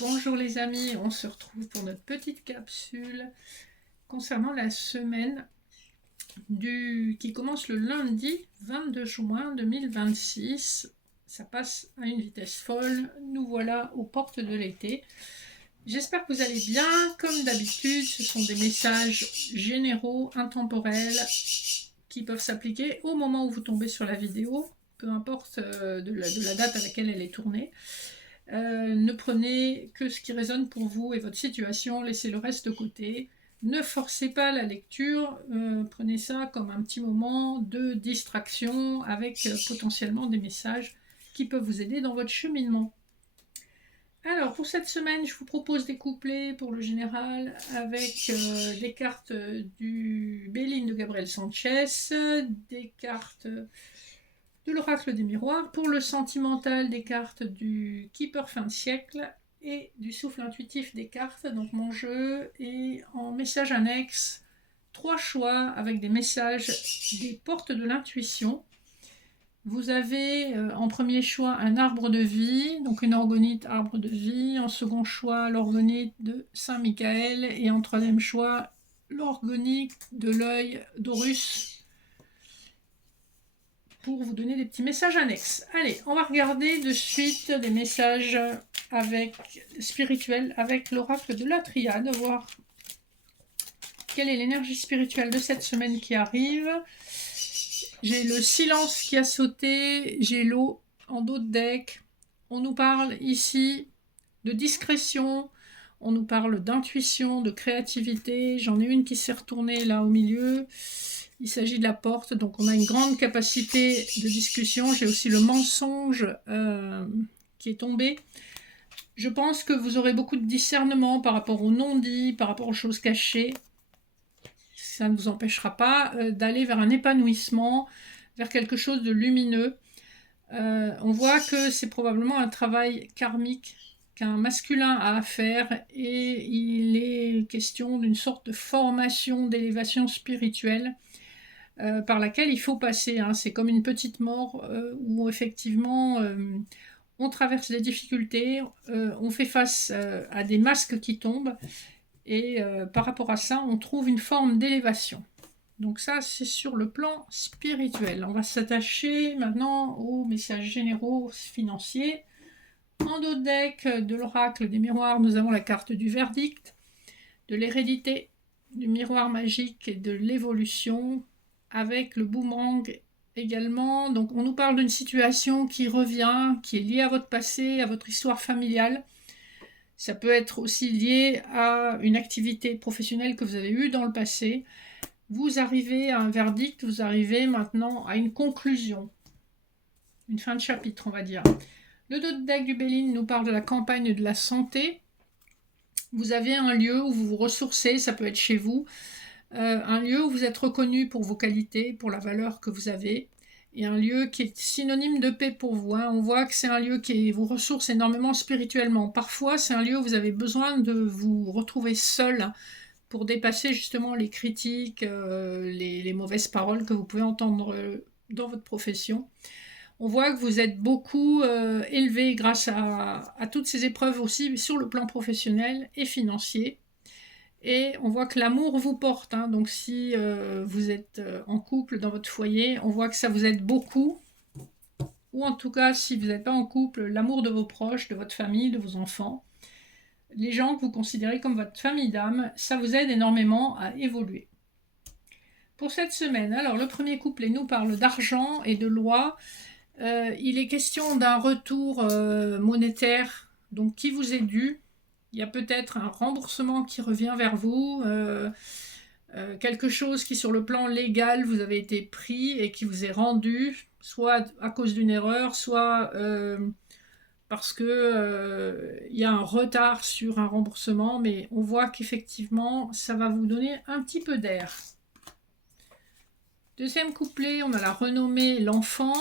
Bonjour les amis, on se retrouve pour notre petite capsule concernant la semaine qui commence le lundi 22 juin 2026. Ça passe à une vitesse folle, nous voilà aux portes de l'été. J'espère que vous allez bien, comme d'habitude, ce sont des messages généraux, intemporels, qui peuvent s'appliquer au moment où vous tombez sur la vidéo, peu importe de la date à laquelle elle est tournée. Ne prenez que ce qui résonne pour vous et votre situation, laissez le reste de côté. Ne forcez pas la lecture, prenez ça comme un petit moment de distraction avec potentiellement des messages qui peuvent vous aider dans votre cheminement. Alors pour cette semaine, je vous propose des couplets pour le général avec des cartes du Béline de Gabriel Sanchez, des cartes de l'oracle des miroirs, pour le sentimental des cartes du Keeper fin de siècle et du souffle intuitif des cartes. Donc mon jeu est en message annexe, 3 choix avec des messages des portes de l'intuition. Vous avez en premier choix un arbre de vie, donc une orgonite arbre de vie. En second choix, l'orgonite de Saint-Michael. Et en troisième choix, l'orgonite de l'œil d'Horus, pour vous donner des petits messages annexes. Allez, on va regarder de suite des messages spirituels avec l'oracle de la triade, voir quelle est l'énergie spirituelle de cette semaine qui arrive. J'ai le silence qui a sauté, j'ai l'eau en dos de deck. On nous parle ici de discrétion, on nous parle d'intuition, de créativité. J'en ai une qui s'est retournée là au milieu. Il s'agit de la porte, donc on a une grande capacité de discussion. J'ai aussi le mensonge qui est tombé. Je pense que vous aurez beaucoup de discernement par rapport aux non-dits, par rapport aux choses cachées. Ça ne vous empêchera pas d'aller vers un épanouissement, vers quelque chose de lumineux. On voit que c'est probablement un travail karmique qu'un masculin a à faire, et il est question d'une sorte de formation, d'élévation spirituelle par laquelle il faut passer. C'est comme une petite mort où effectivement on traverse des difficultés, on fait face à des masques qui tombent, et par rapport à ça, on trouve une forme d'élévation. Donc ça, c'est sur le plan spirituel. On va s'attacher maintenant aux messages généraux financiers. En dos de deck de l'oracle des miroirs, nous avons la carte du verdict, de l'hérédité, du miroir magique et de l'évolution, avec le boomerang également. Donc on nous parle d'une situation qui revient, qui est liée à votre passé, à votre histoire familiale. Ça peut être aussi lié à une activité professionnelle que vous avez eue dans le passé. Vous arrivez à un verdict, vous arrivez maintenant à une conclusion, une fin de chapitre, on va dire. Le dos de deck du Béline nous parle de la campagne de la santé. Vous avez un lieu où vous vous ressourcez, ça peut être chez vous, un lieu où vous êtes reconnu pour vos qualités, pour la valeur que vous avez, et un lieu qui est synonyme de paix pour vous. On voit que c'est un lieu qui vous ressource énormément spirituellement. Parfois, c'est un lieu où vous avez besoin de vous retrouver seul pour dépasser justement les critiques, les mauvaises paroles que vous pouvez entendre dans votre profession. On voit que vous êtes beaucoup élevé grâce à toutes ces épreuves aussi sur le plan professionnel et financier. Et on voit que l'amour vous porte. Donc si vous êtes en couple dans votre foyer, on voit que ça vous aide beaucoup. Ou en tout cas, si vous n'êtes pas en couple, l'amour de vos proches, de votre famille, de vos enfants, les gens que vous considérez comme votre famille d'âme, ça vous aide énormément à évoluer. Pour cette semaine, alors le premier couplet nous parle d'argent et de loi. Il est question d'un retour monétaire, donc qui vous est dû. Il y a peut-être un remboursement qui revient vers vous, quelque chose qui sur le plan légal vous avez été pris et qui vous est rendu, soit à cause d'une erreur, soit parce que y a un retard sur un remboursement, mais on voit qu'effectivement ça va vous donner un petit peu d'air. Deuxième couplet, on a la renommée, l'enfant.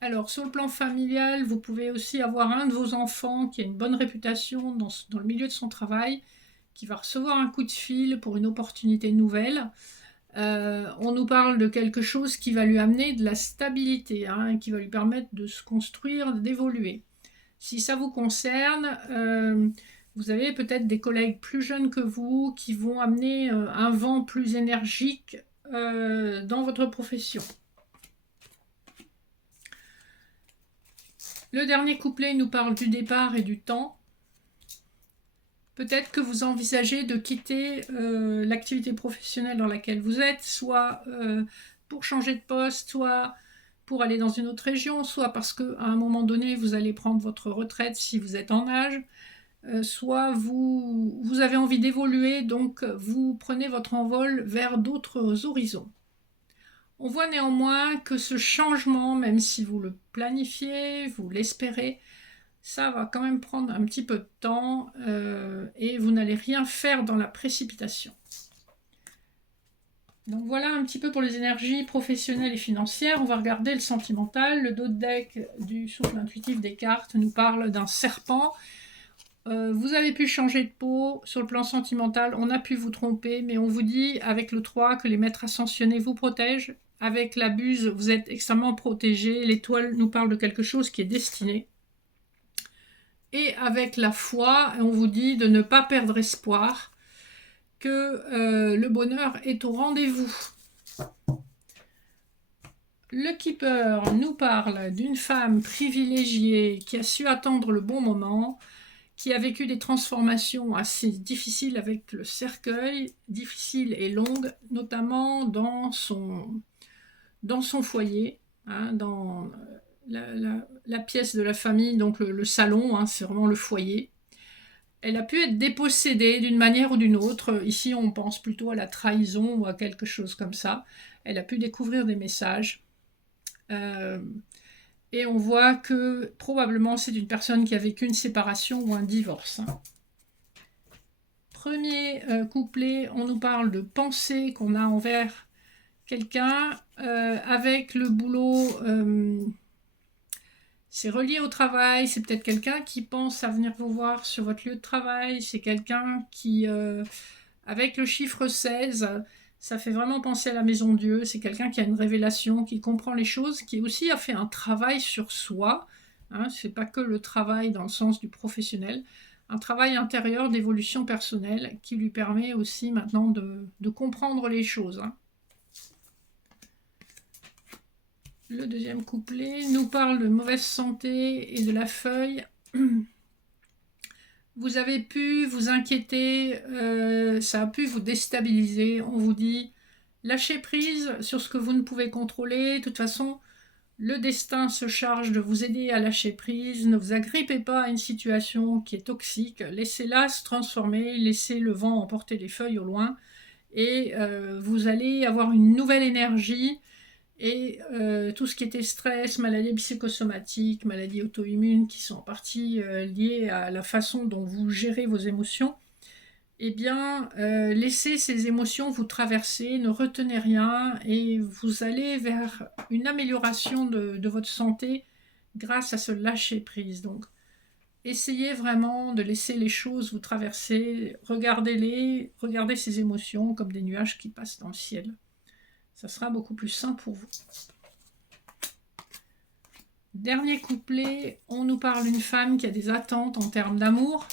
Alors, sur le plan familial, vous pouvez aussi avoir un de vos enfants qui a une bonne réputation dans le milieu de son travail, qui va recevoir un coup de fil pour une opportunité nouvelle. On nous parle de quelque chose qui va lui amener de la stabilité, qui va lui permettre de se construire, d'évoluer. Si ça vous concerne, vous avez peut-être des collègues plus jeunes que vous qui vont amener un vent plus énergique dans votre profession. Le dernier couplet nous parle du départ et du temps. Peut-être que vous envisagez de quitter l'activité professionnelle dans laquelle vous êtes, soit pour changer de poste, soit pour aller dans une autre région, soit parce qu'à un moment donné, vous allez prendre votre retraite si vous êtes en âge, soit vous avez envie d'évoluer, donc vous prenez votre envol vers d'autres horizons. On voit néanmoins que ce changement, même si vous le planifiez, vous l'espérez, ça va quand même prendre un petit peu de temps et vous n'allez rien faire dans la précipitation. Donc voilà un petit peu pour les énergies professionnelles et financières. On va regarder le sentimental. Le dos de deck du souffle intuitif des cartes nous parle d'un serpent. Vous avez pu changer de peau sur le plan sentimental, on a pu vous tromper, mais on vous dit avec le 3 que les maîtres ascensionnés vous protègent. Avec la buse, vous êtes extrêmement protégé. L'étoile nous parle de quelque chose qui est destiné. Et avec la foi, on vous dit de ne pas perdre espoir, que le bonheur est au rendez-vous. Le Keeper nous parle d'une femme privilégiée qui a su attendre le bon moment, qui a vécu des transformations assez difficiles avec le cercueil, difficiles et longues, notamment dans son foyer, hein, dans la pièce de la famille, donc le salon, hein, c'est vraiment le foyer. Elle a pu être dépossédée d'une manière ou d'une autre. Ici, on pense plutôt à la trahison ou à quelque chose comme ça. Elle a pu découvrir des messages. Et on voit que probablement c'est une personne qui a vécu une séparation ou un divorce. Premier couplet, on nous parle de pensée qu'on a envers quelqu'un. Avec le boulot, c'est relié au travail. C'est peut-être quelqu'un qui pense à venir vous voir sur votre lieu de travail. C'est quelqu'un qui, avec le chiffre 16, ça fait vraiment penser à la maison de Dieu. C'est quelqu'un qui a une révélation, qui comprend les choses, qui aussi a fait un travail sur soi. Hein, c'est pas que le travail dans le sens du professionnel. Un travail intérieur d'évolution personnelle qui lui permet aussi maintenant de comprendre les choses. Hein. Le deuxième couplet nous parle de mauvaise santé et de la feuille. Vous avez pu vous inquiéter, ça a pu vous déstabiliser. On vous dit, lâchez prise sur ce que vous ne pouvez contrôler. De toute façon, le destin se charge de vous aider à lâcher prise. Ne vous agrippez pas à une situation qui est toxique. Laissez-la se transformer, laissez le vent emporter les feuilles au loin. Et vous allez avoir une nouvelle énergie. Et tout ce qui était stress, maladies psychosomatiques, maladies auto-immunes qui sont en partie liées à la façon dont vous gérez vos émotions, eh bien, laissez ces émotions vous traverser, ne retenez rien et vous allez vers une amélioration de votre santé grâce à ce lâcher-prise. Donc, essayez vraiment de laisser les choses vous traverser, regardez ces émotions comme des nuages qui passent dans le ciel. Ça sera beaucoup plus sain pour vous. Dernier couplet, on nous parle d'une femme qui a des attentes en termes d'amour.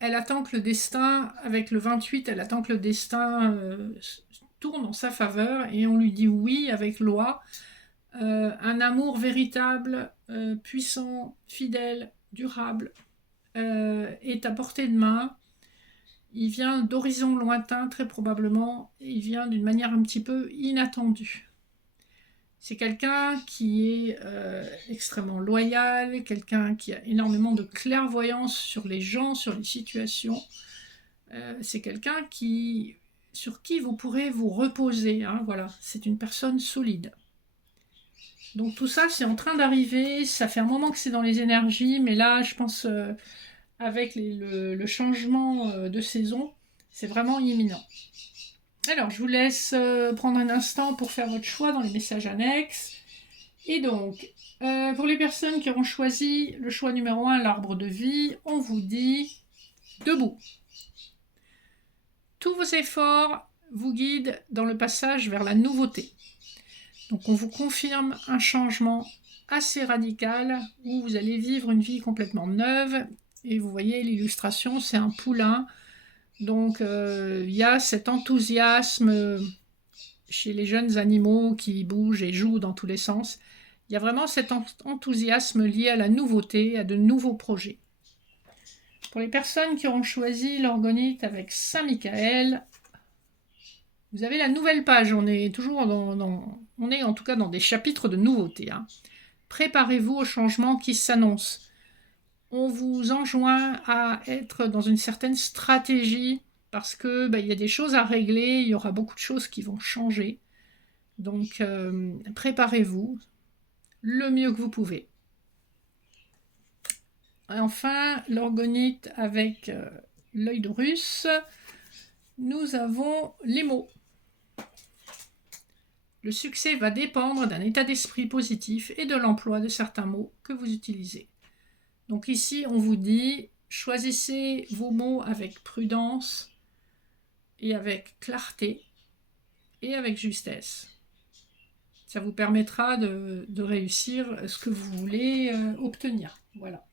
Elle attend que le destin, avec le 28, elle attend que le destin tourne en sa faveur et on lui dit oui avec loi. Un amour véritable, puissant, fidèle, durable, est à portée de main. Il vient d'horizons lointains, très probablement, et il vient d'une manière un petit peu inattendue. C'est quelqu'un qui est extrêmement loyal, quelqu'un qui a énormément de clairvoyance sur les gens, sur les situations. C'est quelqu'un sur qui vous pourrez vous reposer. Hein, voilà, c'est une personne solide. Donc tout ça, c'est en train d'arriver. Ça fait un moment que c'est dans les énergies, mais là, je pense... avec le changement de saison, c'est vraiment imminent. Alors, je vous laisse prendre un instant pour faire votre choix dans les messages annexes. Et donc, pour les personnes qui auront choisi le choix numéro 1, l'arbre de vie, on vous dit debout. Tous vos efforts vous guident dans le passage vers la nouveauté. Donc, on vous confirme un changement assez radical où vous allez vivre une vie complètement neuve. Et vous voyez l'illustration, c'est un poulain. Donc il y a cet enthousiasme chez les jeunes animaux qui bougent et jouent dans tous les sens. Il y a vraiment cet enthousiasme lié à la nouveauté, à de nouveaux projets. Pour les personnes qui auront choisi l'orgonite avec Saint-Michael, vous avez la nouvelle page. On est toujours on est en tout cas dans des chapitres de nouveautés. Hein. Préparez-vous au changement qui s'annonce. On vous enjoint à être dans une certaine stratégie parce que il y a des choses à régler, il y aura beaucoup de choses qui vont changer. Donc préparez-vous le mieux que vous pouvez. Et enfin, l'orgonite avec l'œil de Russe, nous avons les mots. Le succès va dépendre d'un état d'esprit positif et de l'emploi de certains mots que vous utilisez. Donc ici, on vous dit, choisissez vos mots avec prudence et avec clarté et avec justesse. Ça vous permettra de réussir ce que vous voulez obtenir. Voilà.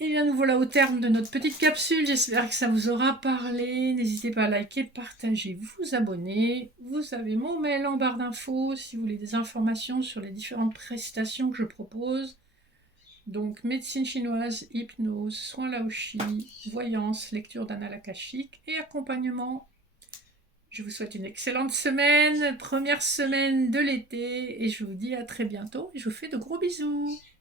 Et bien nous voilà au terme de notre petite capsule. J'espère que ça vous aura parlé. N'hésitez pas à liker, partager, vous abonner. Vous avez mon mail en barre d'infos si vous voulez des informations sur les différentes prestations que je propose. Donc médecine chinoise, hypnose, soins laoshi, voyance, lecture d'annales akashiques et accompagnement. Je vous souhaite une excellente semaine, première semaine de l'été, et je vous dis à très bientôt. Et je vous fais de gros bisous.